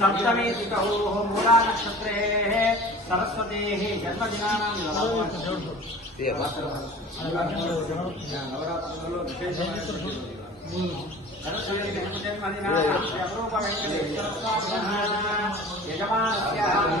सप्तमीतिकहोः मूलानक्षत्रेः सरस्वतेः जन्मदिनानां नवरात्रलो विशेषः यजमानस्याः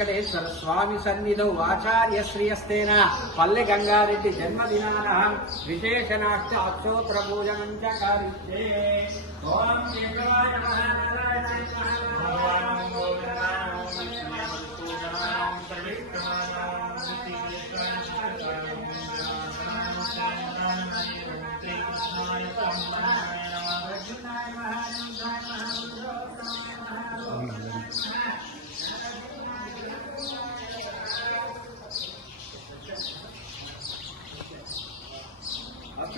వెంకటేశ్వర స్వామి సన్నిధౌ ఆచార్య శ్రీయస్తేన పల్లె గంగారెడ్డి జన్మదినాన విశేషనాష్ట అక్షోత్ర పూజనం చ కారిష్యే ఓం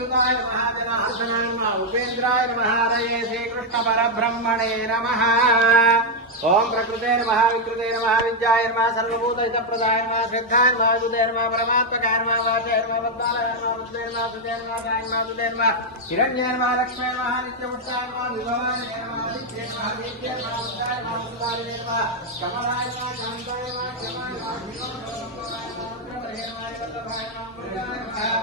सुताय नमः जनार्दनाय नमः। उपेन्द्राय नमः। हरये श्रीकृष्णपरब्रह्मणे नमः। ओम प्रकृते नमः, विकृते नमः, विद्याय नमः, सर्वभूतहितप्रदाय नमः सिद्धाय नमः बुद्धे नमः, परमात्मकाय नमः, वाचाय नमः बद्धालय नमः बुद्धे नमः सुते नमः, दाय नमः सुते नमः, हिरण्ये नमः, लक्ष्मे नमः नित्यमुष्टाय नमः, विभवाय नमः नमः नमः नमः नमः, कमलाय नमः नमः नमः नमः नमः नमः नमः नमः नमः नमः नमः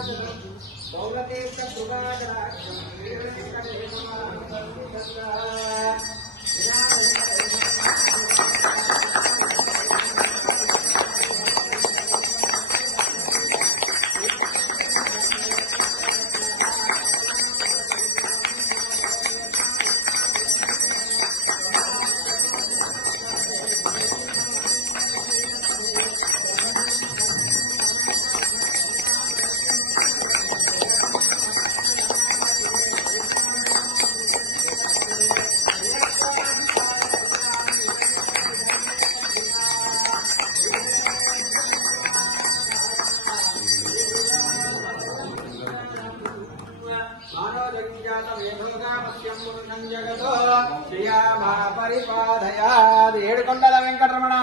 నమః గోవిందాయ ఏడు ఏడుకొండల వెంకటరమణ.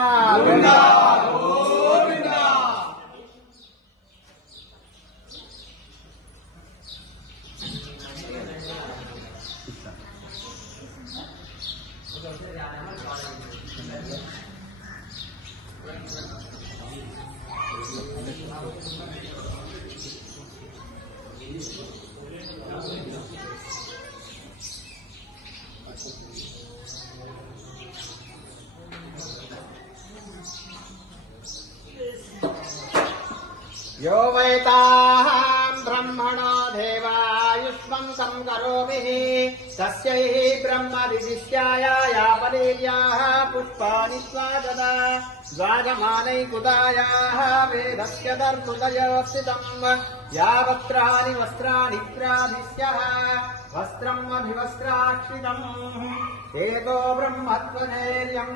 यो वैताहाम् ब्रह्मणो देवायुष्मम् तम् करोमि तस्यै ब्रह्मदिशिष्याय यापनीर्याः पुष्पाणि स्वागता। द्वाजमानैकुदायाः वेदस्य दर्मुदयोस्थितम् यावत्राणि वस्त्राणि प्राधिस्यः वस्त्रम् ब्रह्मत्वधैर्यम्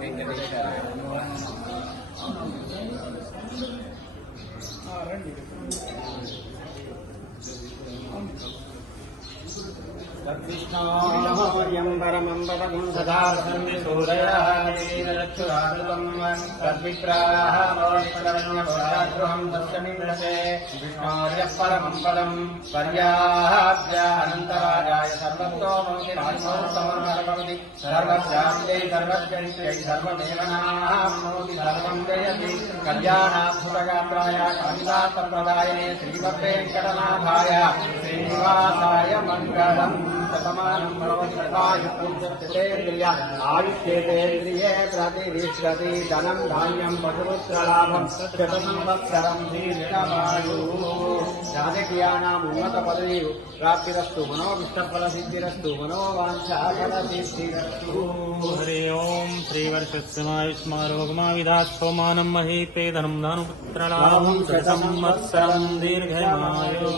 ఇంకా ఎవరికి ఆయుష్మాన్యాపనేయ పుష్పాని ప్రాంతో పుష్పం భవత్పదే నారాయణ నమో వెంకటేశాయ తద్విప్రాహం దర్శమితే విష్ణోర్య పరమం పదం పర్యాప్యానంతరాజాయ సర్వతోముఖి రాజమోత్తమర్భవతి సర్వశాంతే సర్వజంత్యై సర్వదేవనామ్నోతి సర్వం జయతి కళ్యాణాద్భుతగాత్రాయ కాళిదాసప్రదాయనే शतमानम् भवत्सर्वायुपुञ्चतेन्द्रियायुष्येतेन्द्रिये प्रतिविश्रति धनम् धान्यम् पशुपुत्रलाभम् शतसंवत्सरम् श्रीनिरमायुः राजकीयानाम् उन्नतपदवी प्राप्तिरस्तु मनोविष्टफलसिद्धिरस्तु मनोवाञ्छाफलसिद्धिरस्तु हरि ओम् श्रीवर्षस्यमायुष्मारोगमाविधा सोमानम् महीते धनम् धनुपुत्रलाभम् शतसंवत्सरम् दीर्घमायुः